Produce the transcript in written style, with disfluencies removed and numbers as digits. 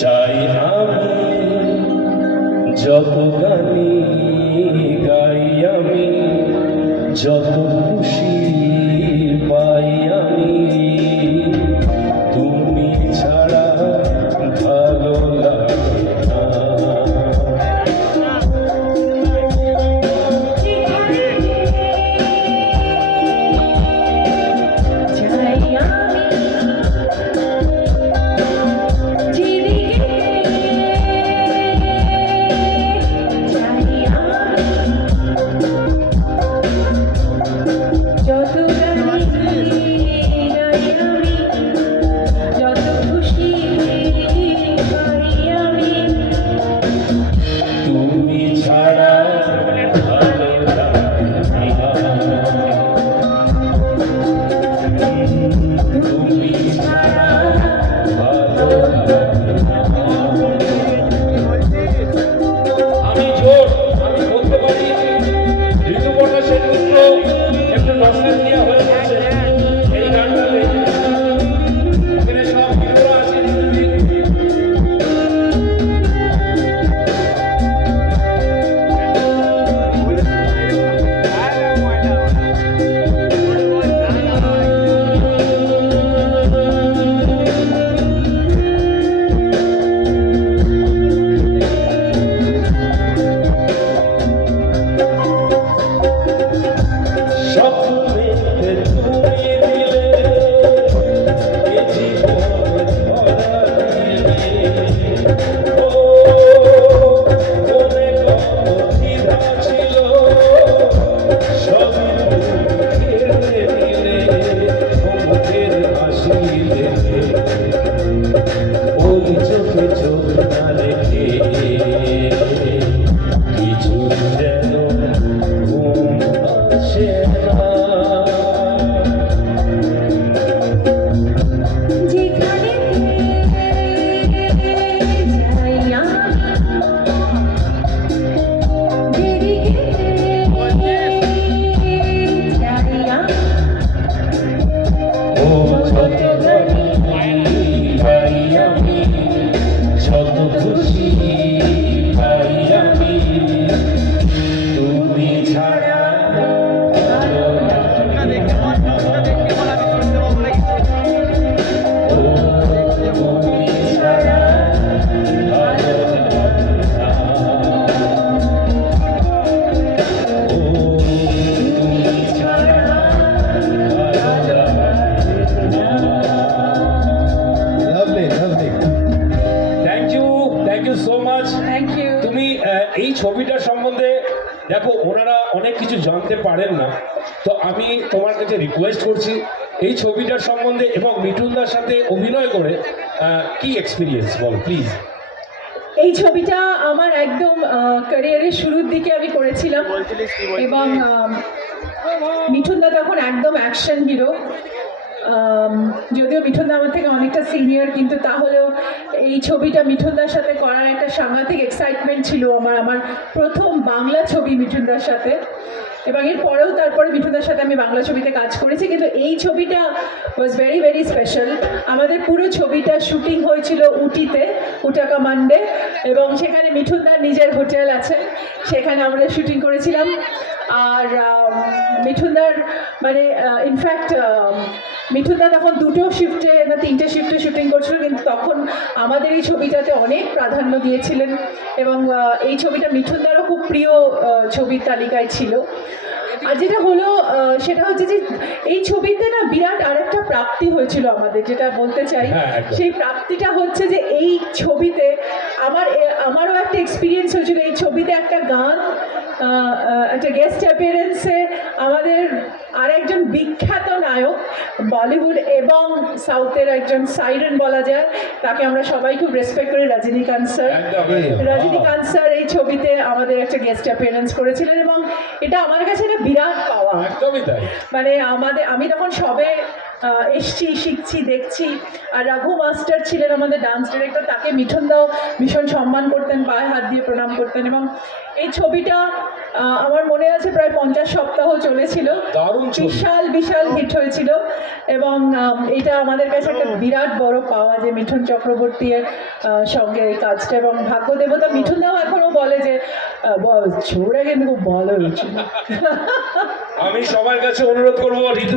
চাই আমি যত গানি গাই আমি, যত খুশি পাই আমি, তুমি ছাড়া ভালো লাগে না। তুমি এই ছবিটার সম্বন্ধে দেখো, ওনারা অনেক কিছু জানতে পারেন না, তো আমি তোমার কাছে রিকোয়েস্ট করছি এই ছবিটার সম্বন্ধে এবং মিঠুনদার সাথে অভিনয় করে কি এক্সপিরিয়েন্স বল প্লিজ। এই ছবিটা আমার একদম ক্যারিয়ারের শুরুর দিকে আমি করেছিলাম এবং মিঠুনদা তখন একদম অ্যাকশন হিরো। যদিও মিঠুনদা আমার থেকে অনেকটা সিনিয়র, কিন্তু তাহলেও এই ছবিটা মিঠুনদার সাথে করার একটা সাংঘাতিক এক্সাইটমেন্ট ছিল আমার প্রথম বাংলা ছবি মিঠুনদার সাথে। এবং এরপরেও তারপরে মিঠুনদার সাথে আমি বাংলা ছবিতে কাজ করেছি, কিন্তু এই ছবিটা ওয়াজ ভেরি ভেরি স্পেশাল। আমাদের পুরো ছবিটা শুটিং হয়েছিল উটিতে, উটাকামান্ডে, এবং সেখানে মিঠুনদার নিজের হোটেল আছে, সেখানে আমরা শুটিং করেছিলাম। আর মিঠুনদার মানে ইনফ্যাক্ট মিঠুনদা তখন 2টো শিফটে না 3টে শিফটে শুটিং করছিল, কিন্তু তখন আমাদের এই ছবিটাতে অনেক প্রাধান্য দিয়েছিলেন এবং এই ছবিটা মিঠুনদারও খুব প্রিয় ছবির তালিকায় ছিল। আর যেটা হলো সেটা হচ্ছে যে এই ছবিতে না বিরাট আরেকটা প্রাপ্তি হয়েছিল আমাদের, যেটা বলতে চাই। সেই প্রাপ্তিটা হচ্ছে যে এই ছবিতে আমারও একটা এক্সপিরিয়েন্স হয়েছিল। এই ছবিতে একটা গান, একটা গেস্ট অ্যাপিয়ারেন্সে আমাদের আরেকজন বিখ্যাত নায়ক, বলিউড এবং সাউথের একজন সাইরেন বলা যায়, তাকে আমরা সবাই খুব রেসপেক্ট করি, রজনীকান্ত স্যার। রজনীকান্ত স্যার এই ছবিতে আমাদের একটা গেস্ট অ্যাপিয়ারেন্স করেছিলেন এবং এটা আমার কাছে একটা বিরাট পাওয়া। মানে আমি তখন সবে এসছি, শিখছি, দেখছি। আর রঘু মাস্টার ছিলেন আমাদের ডান্স ডিরেক্টর, তাকে মিঠুনদাও ভীষণ সম্মান করতেন, পায়ে হাত দিয়ে প্রণাম করতেন। এবং এই ছবিটা আমার মনে আছে প্রায় 50 সপ্তাহ চলেছিল। দারুণ দারুণ ছবি। বিশাল বিশাল হিট হয়েছিল এবং এটা আমাদের কাছে একটা বিরাট বড় পাওয়া যে মিঠুন চক্রবর্তীর সঙ্গে এই কাজটা, এবং ভাগ্য দেবতা মিঠুন দাও এখনো বলে যে ছবিটা কিন্তু খুব ভালো হয়েছিল। আমি সবার কাছে অনুরোধ করবো ঋতু